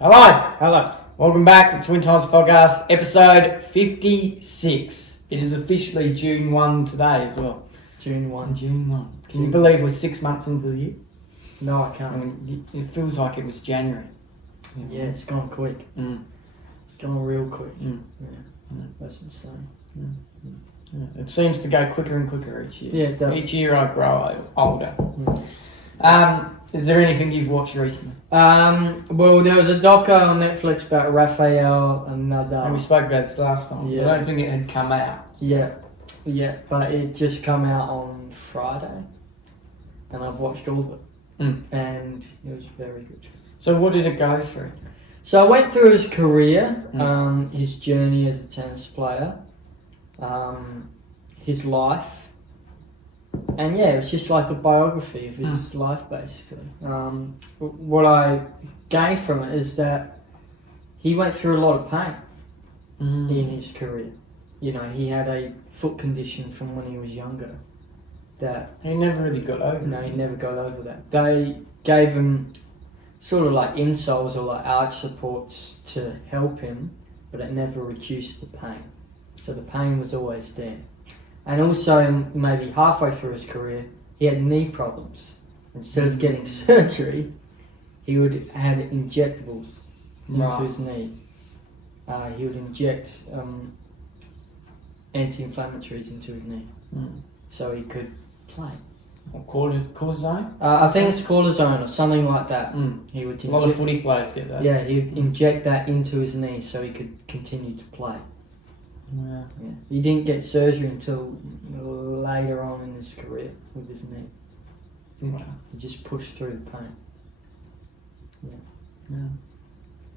Hello. Welcome back to Twin Times Podcast, episode 56. It is officially June 1 today as well. June 1. Can you believe we're 6 months into the year? No, I can't. I mean, it feels like it was January. Yeah, it's gone quick. It's gone real quick. Yeah, that's insane. Yeah. It seems to go quicker and quicker each year. Yeah, it does. Each year I grow older. Is there anything you've watched recently? Well, there was a doco on Netflix about Rafael And we Nadal. spoke about this last time. Yeah. I don't think it had come out. So. Yeah, but it just come out on Friday, and I've watched all of it, and it was very good. So what did it go through? So I went through his career, his journey as a tennis player, his life. And yeah, it was just like a biography of his life, basically. What I gained from it is that he went through a lot of pain in his career. You know, he had a foot condition from when he was younger that He never really got over. no, he never got over that. They gave him sort of like insoles or like arch supports to help him, but it never reduced the pain. So the pain was always there. And also, maybe halfway through his career, he had knee problems. Instead of getting surgery, he would have injectables into his knee. He would inject anti-inflammatories into his knee, so he could play. Or cortisone? I think it's cortisone or something like that. He would A lot of footy players get that. Yeah, he would inject that into his knee so he could continue to play. Yeah. Yeah. He didn't get surgery until later on in his career with his knee. Okay. He just pushed through the pain. Yeah.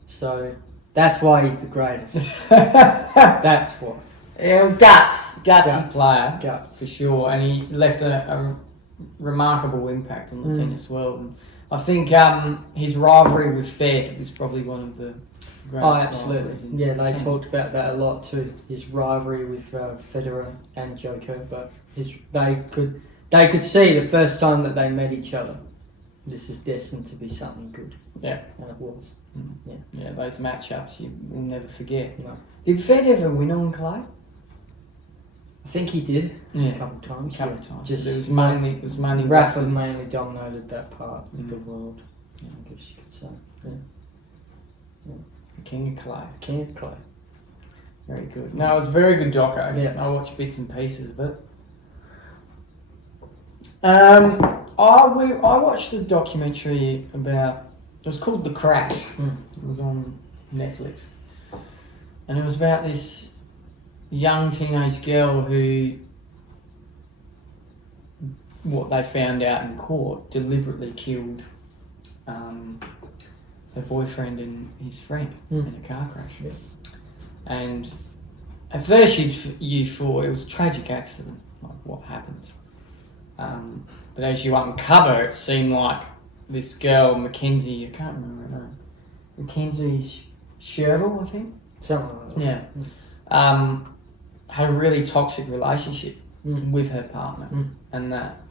So that's why he's the greatest. That's why. Gutsy Guts. player, Guts. for sure, and he left a remarkable impact on the tennis world. And I think his rivalry with Fed was probably one of the greatest. Oh, absolutely. rivalries in Yeah, they tennis. talked about that a lot too. His rivalry with Federer and Djokovic, but they could see the first time that they met each other. This is destined to be something good. Yeah. And it was. Yeah, those matchups you will never forget. No. Did Fed ever win on clay? I think he did Yeah. a couple of times. A couple of times. Just But it was mainly Rafa Rafa's- mainly dominated that part of the world. Yeah, I guess you could say. the King of Clay. King of Clay. Very good. No, it was a very good doco. Yeah. I watched bits and pieces of it. I watched a documentary about. It was called The Crash. It was on Netflix, and it was about this young teenage girl who, what they found out in court, deliberately killed her boyfriend and his friend in a car crash. Yeah. And at first you thought it was a tragic accident, like what happened. But as you uncover, it seemed like this girl, Mackenzie, I can't remember her name, Mackenzie Sherville, I think. Something like that. Yeah. Had a really toxic relationship with her partner, and that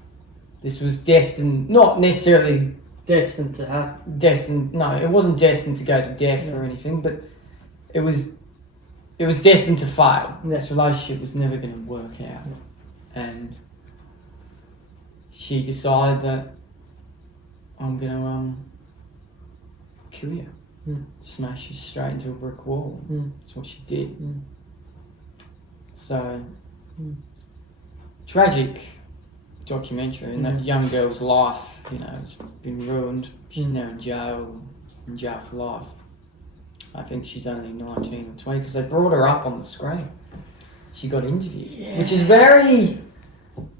this was destined, not necessarily Destined to happen. destined. No, it wasn't destined to go to death or anything, but it was destined to fail. This relationship was never going to work out, and she decided that I'm going to kill you, smash you straight into a brick wall. That's what she did. So tragic documentary, and that young girl's life, it's been ruined. She's now in jail for life. I think she's only 19 or 20 because they brought her up on the screen. She got interviewed, which is very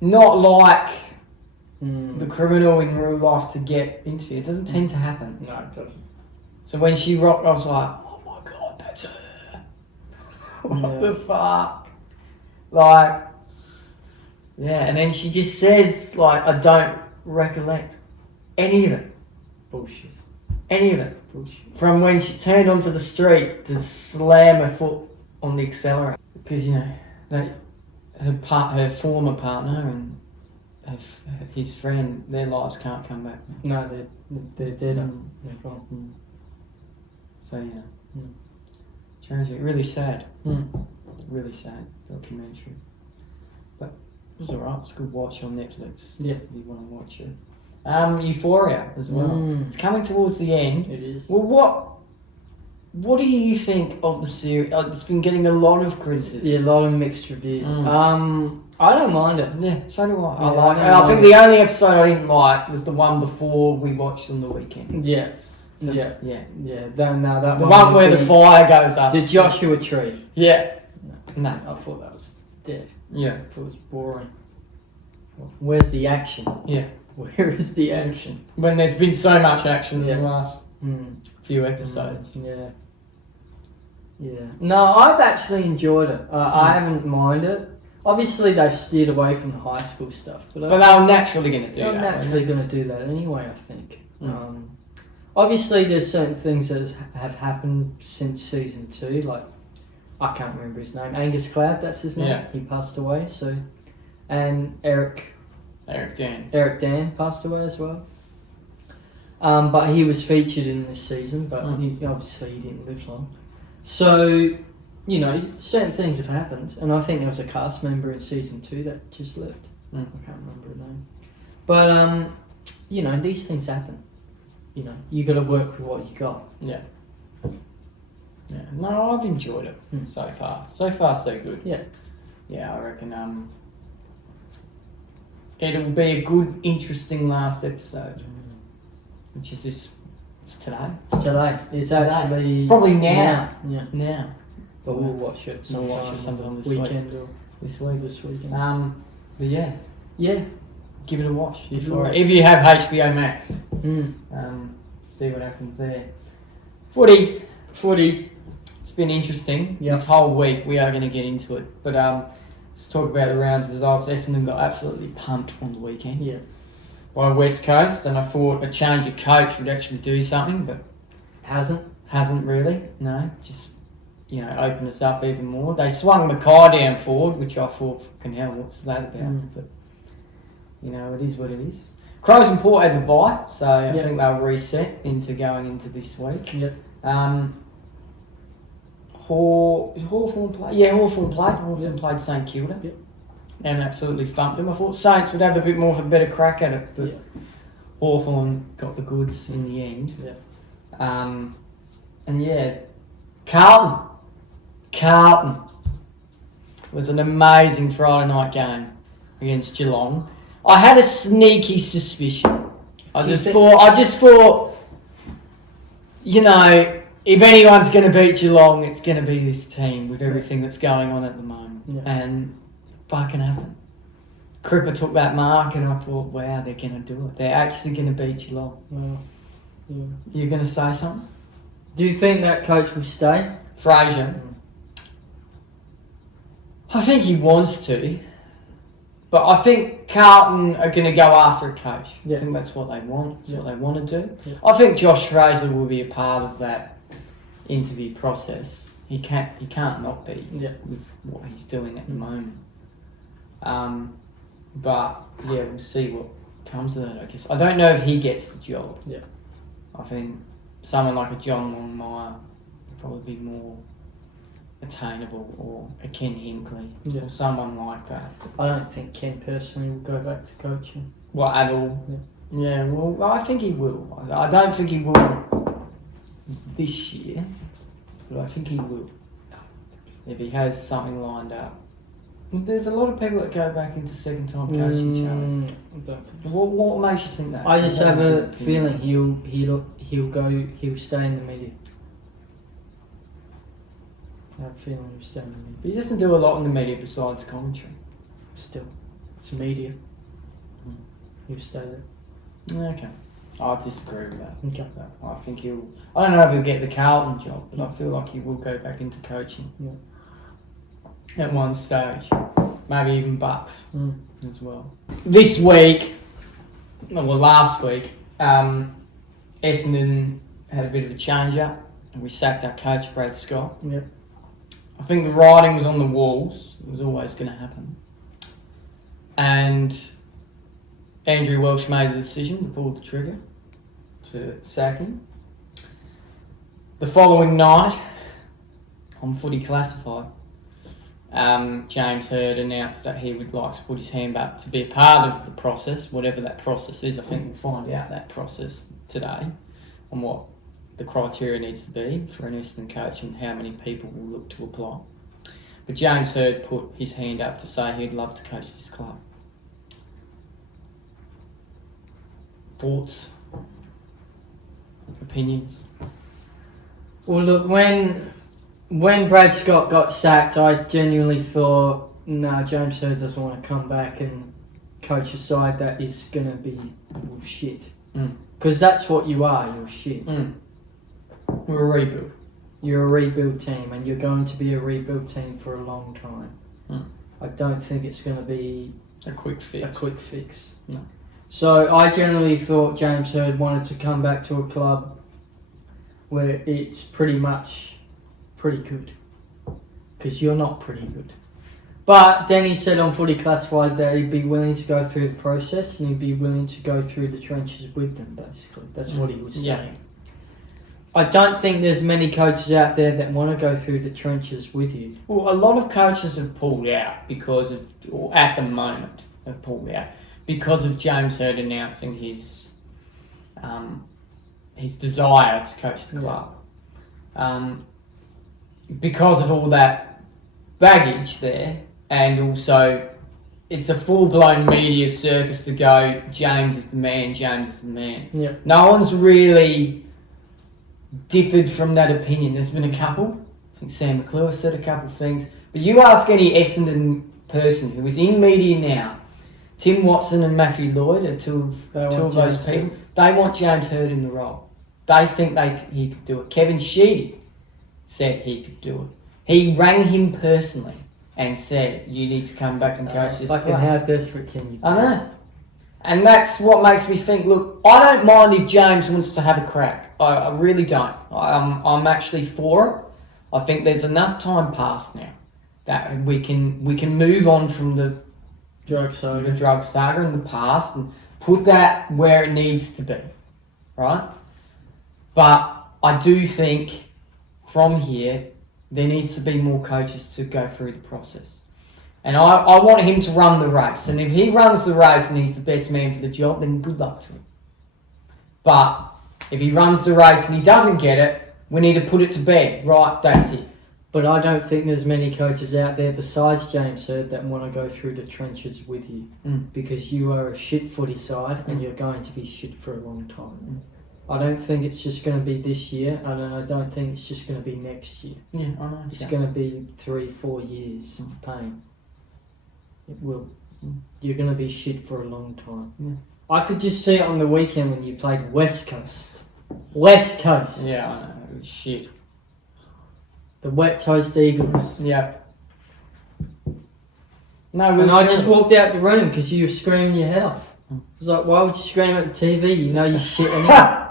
not like the criminal in real life to get interviewed. It doesn't tend to happen. No, it doesn't. So when she rocked, I was like, oh my god, that's her. What the fuck? Like, yeah, and then she just says, like, I don't recollect any of it. Bullshit. Any of it. Bullshit. From when she turned onto the street to slam her foot on the accelerator. Because, her former partner and his friend, their lives can't come back. No, they're dead. They're gone. So yeah, Mm. tragic. Really sad. Mm. Really sad documentary. But it's alright. It's a good watch on Netflix. Yeah. If you want to watch it. Euphoria as well. Mm. It's coming towards the end. It is. Well, what do you think of the series? It's been getting a lot of criticism. Yeah, a lot of mixed reviews. Mm. I don't mind it. Yeah, so do I. Yeah, I like it. I I think the only episode I didn't like was the one before we watched on the weekend. Yeah. So, Yeah. yeah. That The one where the fire goes up. The Joshua Tree. Yeah. No. I thought that was dead. Yeah. I thought it was boring. Where's the action? Yeah. Where is the action? When there's been so much action Yeah. in the last Mm. few episodes. Yeah. Yeah. No, I've actually enjoyed it. I haven't minded it. Obviously, they've steered away from the high school stuff, but But they're naturally going to do they're that. naturally going to do that anyway, I think. Mm. Obviously, there's certain things that have happened since season 2. Like, I can't remember his name. Angus Cloud, that's his name. Yeah. He passed away. So, and Eric Dan passed away as well. But he was featured in this season, but obviously he didn't live long. So, certain things have happened, and I think there was a cast member in season 2 that just left. Mm. I can't remember her name. But, these things happen. You got to work with what you got. Yeah. Yeah. No, I've enjoyed it so far. So far, so good. Yeah. Yeah, I reckon it'll be a good, interesting last episode. Which is this. It's today. It's today. It's today. actually... It's probably now. Yeah. Now. But we'll watch it sometime this this weekend or This week. this weekend. But yeah. Yeah. Give it a watch. Give it a watch. If you have HBO Max. See what happens there. Footy. It's been interesting. Yep. This whole week we are going to get into it. But let's talk about the round results. Essendon got absolutely pumped on the weekend. Yeah. By West Coast, and I thought a change of coach would actually do something, but hasn't really. No, just open us up even more. They swung Mackay down forward, which I thought, fucking hell, what's that about? But it is what it is. Crows and Port had the bye, so I think they'll reset into going into this week. Yep. Hawthorn played. Yeah, Hawthorn played. Hawthorn played St Kilda. Yep. And absolutely thumped them. I thought Saints would have a bit more of a better crack at it, but Hawthorn got the goods in the end. Yeah. And yeah, Carlton was an amazing Friday night game against Geelong. I had a sneaky suspicion. I just thought, if anyone's going to beat Geelong, it's going to be this team with everything that's going on at the moment. Yeah. And fucking happened. Cripper took that mark, and I thought, wow, they're going to do it. They're actually going to beat Geelong. Well, yeah. You're going to say something? Do you think that coach will stay? Fraser. I think he wants to. But I think Carlton are going to go after a coach. Yeah. I think that's what they want. That's what they want to do. Yeah. I think Josh Fraser will be a part of that interview process. He can't not be with what he's doing at the moment. But yeah, we'll see what comes of it, I guess. I don't know if he gets the job. Yeah. I think someone like a John Longmire would probably be more attainable, or a Ken Hinkley, or someone like that. I don't think Ken personally will go back to coaching. Well, at all. Yeah, well, I think he will. I don't think he will this year, but I think he will. If he has something lined up. There's a lot of people that go back into second-time coaching, Charlie. I don't think so. What makes you think that? I just have a feeling he'll stay in the media. I have a feeling he'll stay in the media. But he doesn't do a lot in the media besides commentary. Still, it's media. He'll stay there. Okay. I disagree with that. Okay. I think he'll... I don't know if he'll get the Carlton job, but I feel like he will go back into coaching. Yeah. At one stage. Maybe even Bucks as well. This week, last week, Essendon had a bit of a change-up, and we sacked our coach, Brad Scott. Yep. I think the writing was on the walls. It was always going to happen. And Andrew Welsh made the decision to pull the trigger to sack him. The following night, on Footy Classified, James Hird announced that he would like to put his hand up to be a part of the process, whatever that process is. I think we'll find out that process today and what the criteria needs to be for an Essendon coach and how many people will look to apply. But James Hird put his hand up to say he'd love to coach this club. Thoughts? Opinions? Well, look, when Brad Scott got sacked, I genuinely thought, no, James Hird doesn't want to come back and coach a side that is going to be shit. Because that's what you are, you're shit. We're a rebuild. You're a rebuild team, and you're going to be a rebuild team for a long time. I don't think it's going to be a quick fix. No. So I generally thought James Hird wanted to come back to a club where it's pretty much pretty good. Because you're not pretty good. But then he said on Footy Classified that he'd be willing to go through the process and he'd be willing to go through the trenches with them, basically. That's what he was saying. I don't think there's many coaches out there that want to go through the trenches with you. Well, a lot of coaches have pulled out because of, or at the moment have pulled out because of James Hird announcing his desire to coach the club. Because of all that baggage there, and also it's a full-blown media circus to go, James is the man, James is the man. Yeah. No one's really differed from that opinion. There's been a couple. I think Sam McClure said a couple of things. But you ask any Essendon person who is in media now, Tim Watson and Matthew Lloyd are two of those people. They want James Hird in the role. They think he could do it. Kevin Sheedy said he could do it. He rang him personally and said, you need to come back and coach this fucking club. How desperate can you be? I know. And that's what makes me think, look, I don't mind if James wants to have a crack. I really don't. I'm actually for it. I think there's enough time passed now that we can move on from the drug saga in the past and put that where it needs to be, right? But I do think from here there needs to be more coaches to go through the process. And I want him to run the race. And if he runs the race and he's the best man for the job, then good luck to him. But if he runs the race and he doesn't get it, we need to put it to bed. Right, that's it. But I don't think there's many coaches out there besides James Hird that want to go through the trenches with you. Because you are a shit footy side and you're going to be shit for a long time. I don't think it's just going to be this year. I don't think it's just going to be next year. Yeah, I know. It's going to be 3-4 years of pain. It will. You're going to be shit for a long time. Yeah. I could just see it on the weekend when you played West Coast. West Coast. Yeah, I know. It was shit. The Wet Toast Eagles. Yeah. No, and I just walked out the room because you were screaming your head off. I was like, why would you scream at the TV? You know you're shit anyway.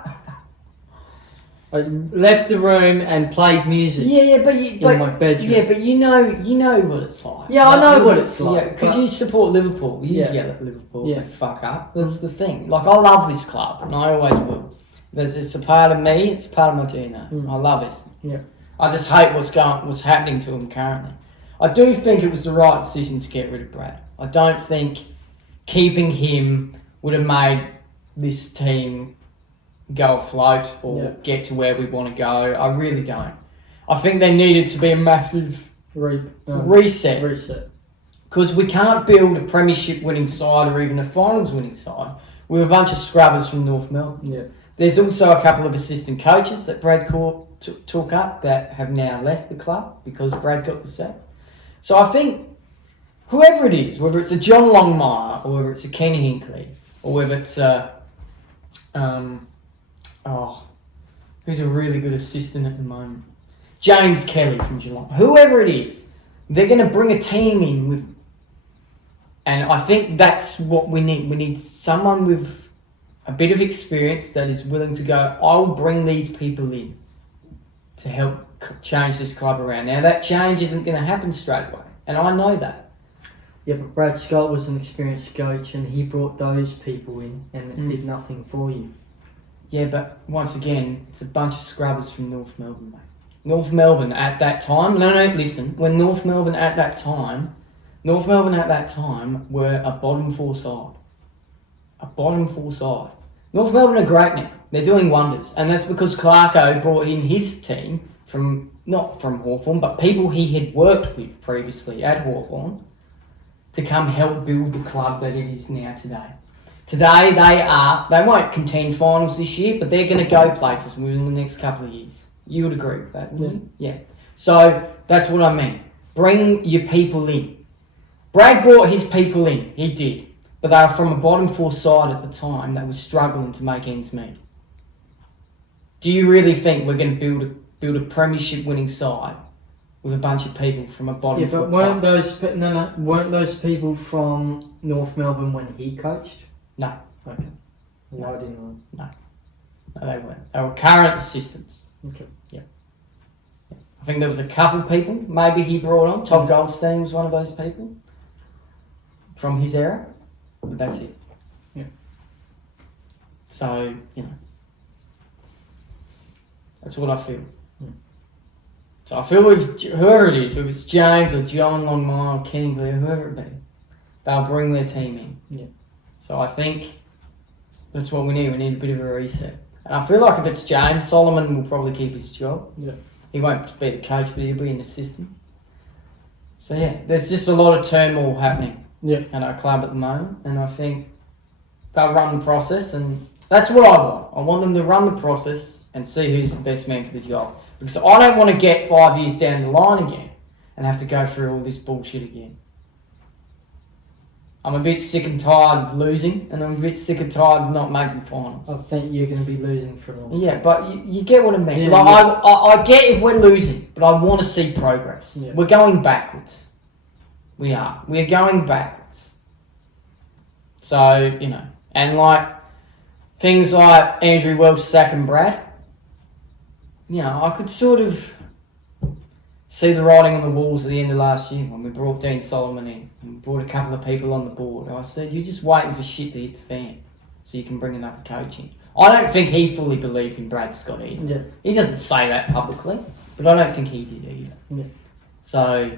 I left the room and played music. In my bedroom. Yeah, but you know what it's like. Yeah, I know what it's like. Yeah, because you support Liverpool. You yell at Liverpool. Yeah, fuck up. That's the thing. Like, I love this club, and I always will. It's a part of me. It's a part of my DNA. I love it. Yeah. I just hate what's happening to him currently. I do think it was the right decision to get rid of Brad. I don't think keeping him would have made this team go afloat or get to where we want to go. I really don't. I think there needed to be a massive reset. Because we can't build a premiership winning side or even a finals winning side with a bunch of scrubbers from North Melbourne. Yeah. There's also a couple of assistant coaches that Brad took up that have now left the club because Brad got the sack. So I think whoever it is, whether it's a John Longmire or whether it's a Ken Hinkley or whether it's who's a really good assistant at the moment, James Kelly from Geelong, whoever it is, they're going to bring a team in with, and I think that's what we need. We need someone with a bit of experience that is willing to go, I'll bring these people in to help change this club around. Now, that change isn't going to happen straight away, and I know that. Yeah, but Brad Scott was an experienced coach, and he brought those people in, and it did nothing for you. Yeah, but once again, it's a bunch of scrubbers from North Melbourne, mate. North Melbourne at that time, listen, when North Melbourne at that time were a bottom four side. A bottom four side. North Melbourne are great now. They're doing wonders. And that's because Clarko brought in his team not from Hawthorn, but people he had worked with previously at Hawthorn to come help build the club that it is now today. Today they won't contend finals this year, but they're going to go places within the next couple of years. You would agree with that, wouldn't you? Yeah. So that's what I mean. Bring your people in. Brad brought his people in. He did. But they were from a bottom four side at the time that was struggling to make ends meet. Do you really think we're going to build a premiership winning side with a bunch of people from a bottom four? Yeah, but weren't those people from North Melbourne when he coached? No. Okay. No, I didn't know. No, they weren't. They were current assistants. Okay. Yeah. I think there was a couple people maybe he brought on. Todd Goldstein was one of those people from his era. But that's it. Yeah. So, that's what I feel. So I feel with whoever it is, whether it's James or John Longmire or Kenny Blair, whoever it be, they'll bring their team in. Yeah. So I think that's what we need. We need a bit of a reset. And I feel like if it's James, Solomon will probably keep his job. Yeah. He won't be the coach, but he'll be an assistant. So yeah, there's just a lot of turmoil happening. Yeah. At our club at the moment, and I think they'll run the process, and that's what I want. I want them to run the process and see who's the best man for the job. Because I don't want to get 5 years down the line again and have to go through all this bullshit again. I'm a bit sick and tired of losing, and I'm a bit sick and tired of not making finals. I think you're going to be losing for a long. Yeah, but you get what I mean. Yeah, like yeah. I get if we're losing, but I want to see progress. Yeah. We're going backwards. We are. We're going backwards. So, and like things like Andrew Welch, Zach and Brad, I could sort of see the writing on the walls at the end of last year when we brought Dean Solomon in and brought a couple of people on the board. I said, you're just waiting for shit to hit the fan so you can bring another coach in. I don't think he fully believed in Brad Scott either. Yeah. He doesn't say that publicly, but I don't think he did either. Yeah. So,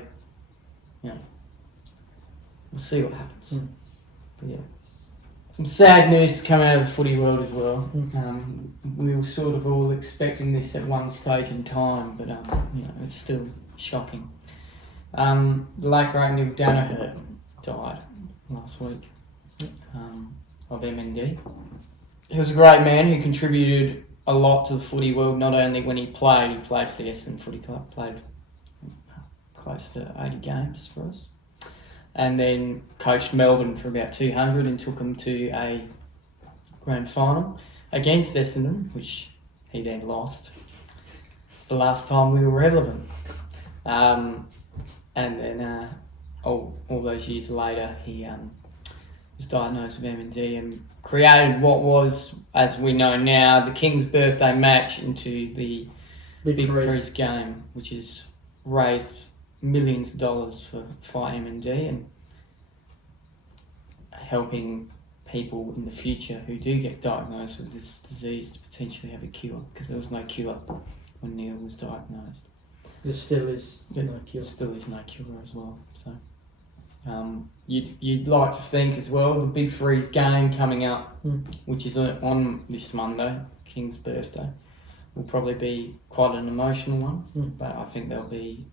we'll see what happens. But yeah. Some sad news coming out of the footy world as well. We were sort of all expecting this at one stage in time, but it's still shocking. The late great Neale Daniher died last week of MND. He was a great man who contributed a lot to the footy world, not only when he played for the Essendon Footy Club, played close to 80 games for us. And then coached Melbourne for about 200 and took them to a grand final against Essendon, which he then lost. It's the last time we were relevant. And then all those years later, he was diagnosed with MND and created what was, as we know now, the King's birthday match into the Big Freeze game, which is raised millions of dollars for MND and helping people in the future who do get diagnosed with this disease to potentially have a cure, because there was no cure when Neale was diagnosed. There still is no cure. There still is no cure as well. So you'd like to think as well the Big Freeze game coming up, which is on this Monday, King's birthday, will probably be quite an emotional one, but I think there'll be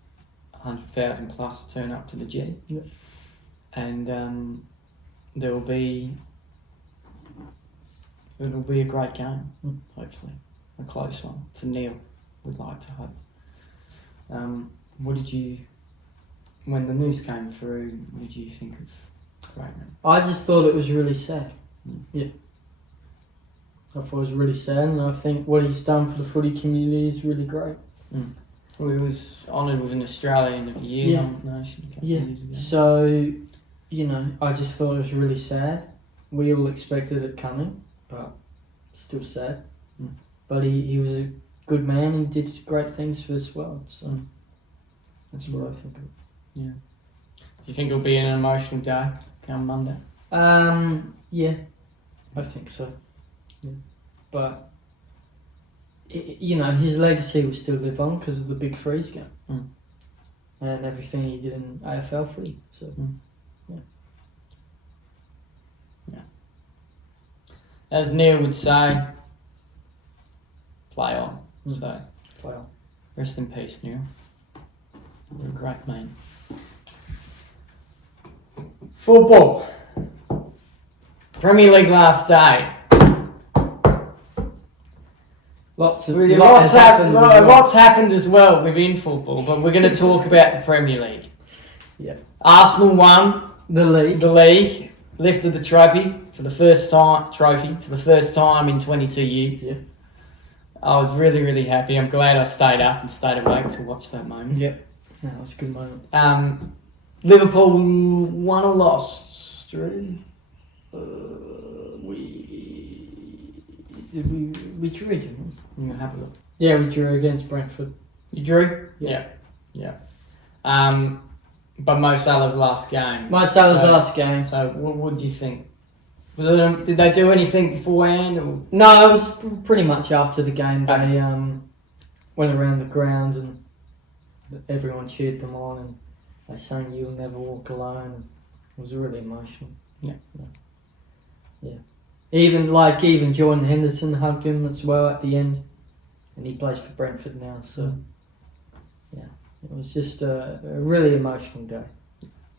100,000 plus turn up to the G. Yep. And it'll be a great game, hopefully. A close one for Neale, would like to hope. What did you, when the news came through, what did you think of Great Man? I just thought it was really sad. Yeah. I thought it was really sad, and I think what he's done for the footy community is really great. Well, he was honoured with an Australian of the Year nomination a couple of years ago. So, I just thought it was really sad. We all expected it coming, but still sad. But he was a good man and did great things for this world, so that's what I think of it. Yeah. Do you think it'll be an emotional day come Monday? Yeah, I think so. Yeah. But you know, his legacy will still live on because of the Big Freeze game and everything he did in AFL footy. So, as Neale would say, play on. So, play on. Rest in peace, Neale. You're a great man. Football. Premier League last day. Lots happened as well within football, but we're going to talk about the Premier League. Yeah. Arsenal won the league. Lifted the trophy for the first time in 22 years. Yeah. I was really, really happy. I'm glad I stayed up and stayed awake to watch that moment. Yep. Yeah, that was a good moment. Liverpool won or lost? Drew? We drew, didn't we? I'm gonna have a look. Yeah, we drew against Brentford. You drew? Yeah. But Mo Salah's last game. last game. So what do you think? Did they do anything beforehand? Or? No, it was pretty much after the game. They went around the ground and everyone cheered them on and they sang "You'll Never Walk Alone." It was really emotional. Yeah. Even Jordan Henderson hugged him as well at the end, and he plays for Brentford now. So, it was just a really emotional day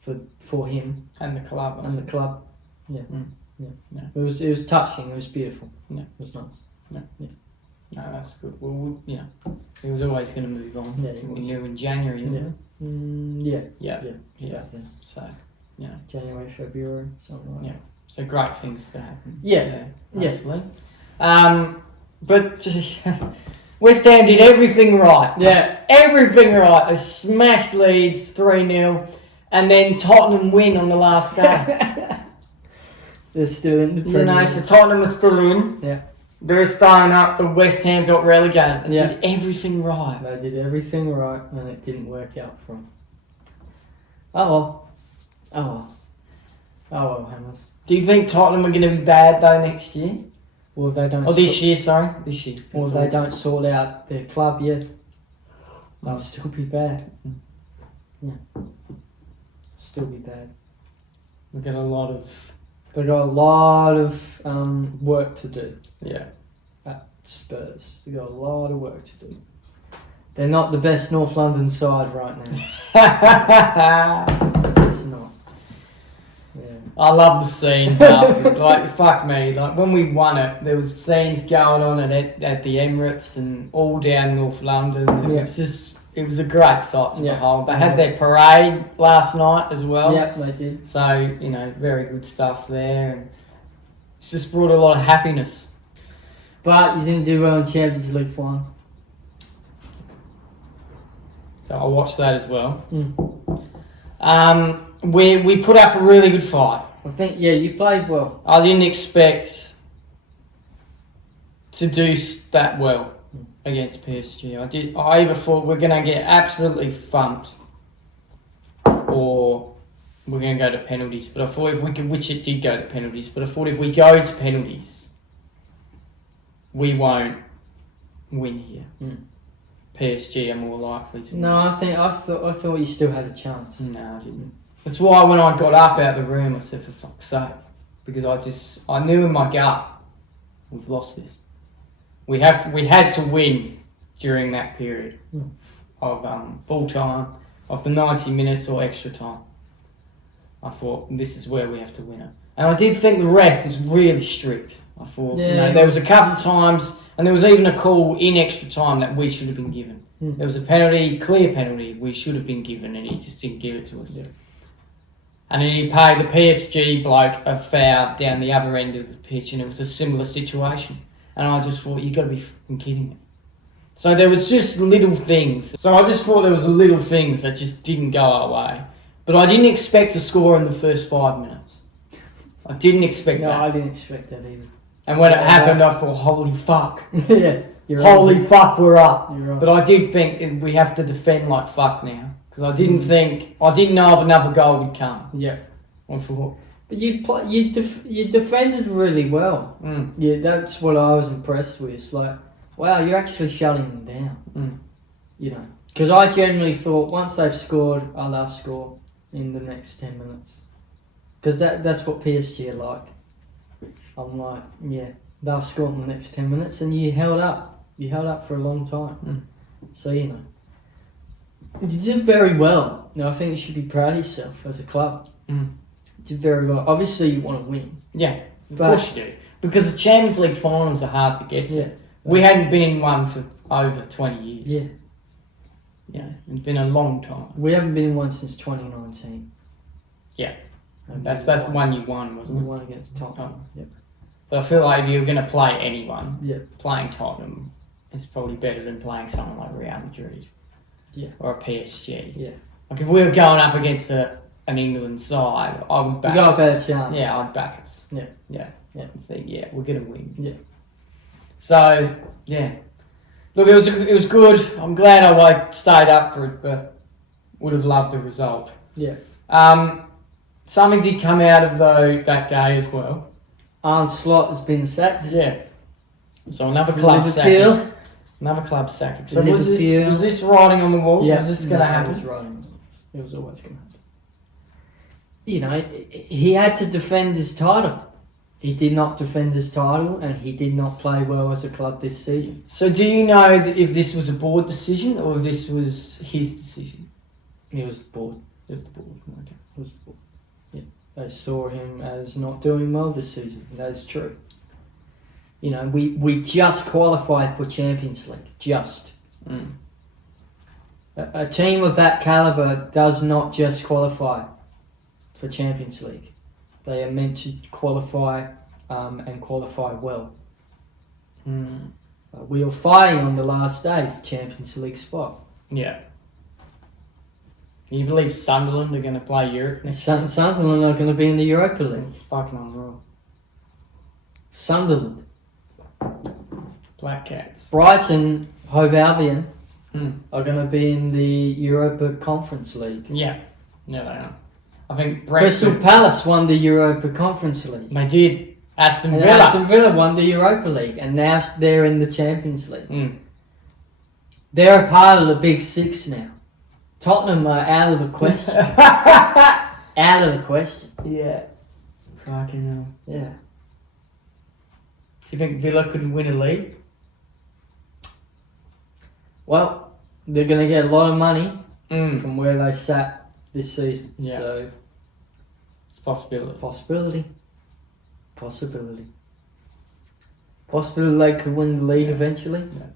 for him And the club. and the club. Yeah. Yeah. It was touching. It was beautiful. Yeah. It was nice. No, that's good. Well, he was always going to move on. Yeah, he we was. knew in January. Yeah. January, February, something like that. So great things to happen. Yeah. Hopefully. But West Ham did everything right. Yeah. Everything right. They smashed Leeds 3-0 and then Tottenham win on the last day. They're still in the Premier League. So Tottenham are still in. Yeah. They're staying up, but West Ham got relegated. They did everything right. They did everything right and it didn't work out for them. Oh well, Hammers. Do you think Tottenham are going to be bad though next year? Well, if they don't. This year, sorry. This year. Or if they don't sort out their club yet, they'll still be bad. Yeah. Still be bad. We've got a lot of... They've got a lot of work to do. Yeah. At Spurs. They've got a lot of work to do. They're not the best North London side right now. It's not. Yeah. I love the scenes after. Like, fuck me. Like, when we won it, there was scenes going on at the Emirates and all down North London. It was a great sight to behold. They had their parade last night as well. Yeah, they did. So, very good stuff there. And it's just brought a lot of happiness. But you didn't do well in Champions League final. So I watched that as well. We put up a really good fight. I think, you played well. I didn't expect to do that well against PSG. I either thought we're going to get absolutely thumped or we're going to go to penalties. But I thought if we could, which it did go to penalties, but I thought if we go to penalties, we won't win here. PSG are more likely to win. No, I thought you still had a chance. No, I didn't. That's why when I got up out of the room, I said, for fuck's sake. Because I knew in my gut, we've lost this. We had to win during that period of full time, of the 90 minutes or extra time. I thought, this is where we have to win it. And I did think the ref was really strict. I thought, there was a couple of times, and there was even a call in extra time that we should have been given. There was a penalty, clear penalty, we should have been given, and he just didn't give it to us. Yeah. And then he paid the PSG bloke a foul down the other end of the pitch, and it was a similar situation. And I just thought, you've got to be fucking kidding me. So there was just little things. So I just thought there was little things that just didn't go our way. But I didn't expect to score in the first 5 minutes. I didn't expect that. No, I didn't expect that either. And when it happened, I thought, holy fuck. Yeah, you're right. Holy fuck, we're up. You're right. But I did think we have to defend like fuck now. Because I didn't know if another goal would come. Yeah. I thought. But you defended really well. Yeah, that's what I was impressed with. It's like, wow, you're actually shutting them down. Mm. You know, because I generally thought once they've scored, they'll score in the next 10 minutes. Because that's what PSG are like. I'm like, yeah, they'll score in the next 10 minutes, and you held up. You held up for a long time. Mm. So, you know, you did very well. I think you should be proud of yourself as a club. Mm. You did very well. Obviously, you want to win. Yeah, of course you do. Because the Champions League finals are hard to get to. Yeah. We hadn't been in one for over 20 years. Yeah. Yeah, it's been a long time. We haven't been in one since 2019. Yeah. And That's the one you won, wasn't we it? won against Tottenham. Yep. But I feel like if you were going to play anyone, Yeah. playing Tottenham is probably better than playing someone like Real Madrid. Yeah. Or a PSG. Yeah. Like if we were going up against an England side, I would back You got a us. better chance. Yeah, I'd back us. Yeah. Yeah. Yeah. I think, yeah, we're going to win. Yeah. So, yeah. Look, it was good. I'm glad I stayed up for it, but would have loved the result. Yeah. Something did come out of that day as well. Arne Slot has been sacked. Yeah. So another club sacking. Liverpool. Another club sacking. So was Liverpool. this writing on the wall? Yeah. Was this going to happen? It was writing. It was always going to happen. You know, he had to defend his title. He did not defend his title, and he did not play well as a club this season. So do you know if this was a board decision or if this was his decision? It was the board. It was the board. Okay. It was the board. Yeah. They saw him as not doing well this season. That is true. You know, we just qualified for Champions League. Just. Mm. A team of that calibre does not just qualify for Champions League. They are meant to qualify and qualify well. Mm. We were fighting on the last day for Champions League spot. Yeah. You believe Sunderland are going to play Europe next year? Sunderland are going to be in the Europa League. It's fucking unreal. Sunderland. Black Cats. Brighton, Hove Albion Mm. are going to be in the Europa Conference League. Yeah. Yeah, they are. I think Crystal Brentford... Palace won the Europa Conference League. They did. Aston And Villa. Aston Villa won the Europa League, and now they're in the Champions League. Mm. They're a part of the Big Six now. Tottenham are out of the question. Out of the question. Yeah. Fucking hell. Yeah. Do you think Villa could win a league? Well, they're going to get a lot of money Mm. from where they sat this season. Yeah. So, It's a possibility. possibility. Possibility they could win the league eventually. Yeah.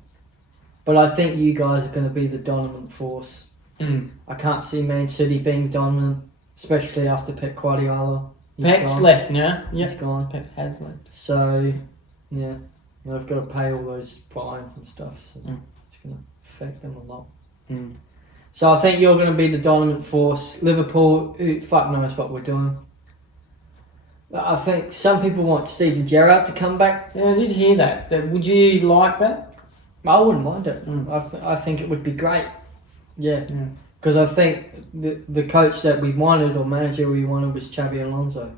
But I think you guys are going to be the dominant force. Mm. I can't see Man City being dominant, especially after Pep Guardiola. Pep's gone. left now. He's gone. Pep has left. So, yeah, they've got to pay all those fines and stuff. So it's going to affect them a lot. Mm. So I think you're going to be the dominant force. Liverpool, who fuck knows what we're doing. I think some people want Steven Gerrard to come back. Yeah, I did hear that. Would you like that? I wouldn't mind it. Mm. I think it would be great. Yeah. Yeah. Because I think the coach that we wanted or manager we wanted was Xabi Alonso.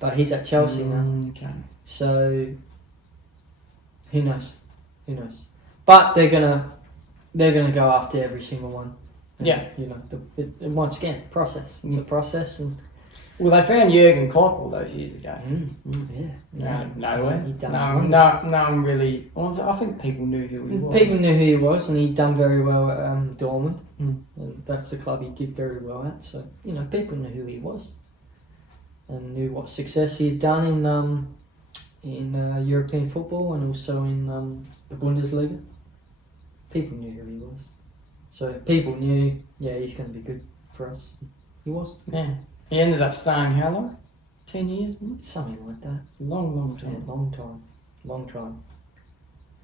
But he's at Chelsea now. Okay. So, who knows? But they're gonna go after every single one. Yeah. You know, once again, process. It's a process, and Well, they found Jurgen Klopp all those years ago. yeah. No way. He done No wonders. one really... Well, I think people knew who he was. People knew who he was, and he'd done very well at Dortmund. Mm. And that's the club he did very well at. So, you know, people knew who he was, and knew what success he'd done in European football and also in the Bundesliga. People knew who he was. So people knew, yeah, he's going to be good for us. He was. Yeah. He ended up staying how long? 10 years? Something like that. It's a long Yeah, time. long time.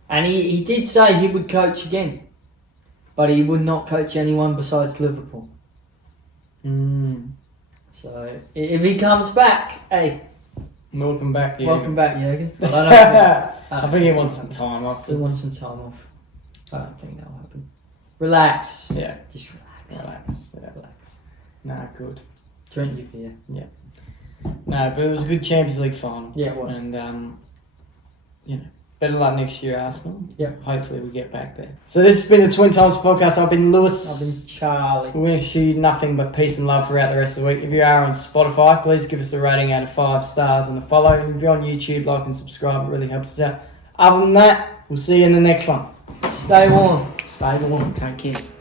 And he did say he would coach again, but he would not coach anyone besides Liverpool. Mm. So if he comes back, hey, Welcome back, yeah. welcome back, Jurgen. But I think he wants some time off. He wants some time off. I don't think that'll happen. Relax. Yeah. Just relax. Relax. Yeah. Relax. Nah, good. Drink your beer. No, but it was a good Champions League final. Yeah, it was. And, you know, better luck next year, Arsenal. Yep. Hopefully we get back there. So this has been the Twin Times Podcast. I've been Lewis. I've been Charlie. We wish you nothing but peace and love throughout the rest of the week. If you are on Spotify, please give us a rating out of 5 stars and a follow. And if you're on YouTube, like and subscribe. It really helps us out. Other than that, we'll see you in the next one. Stay warm. Stay warm. Take care.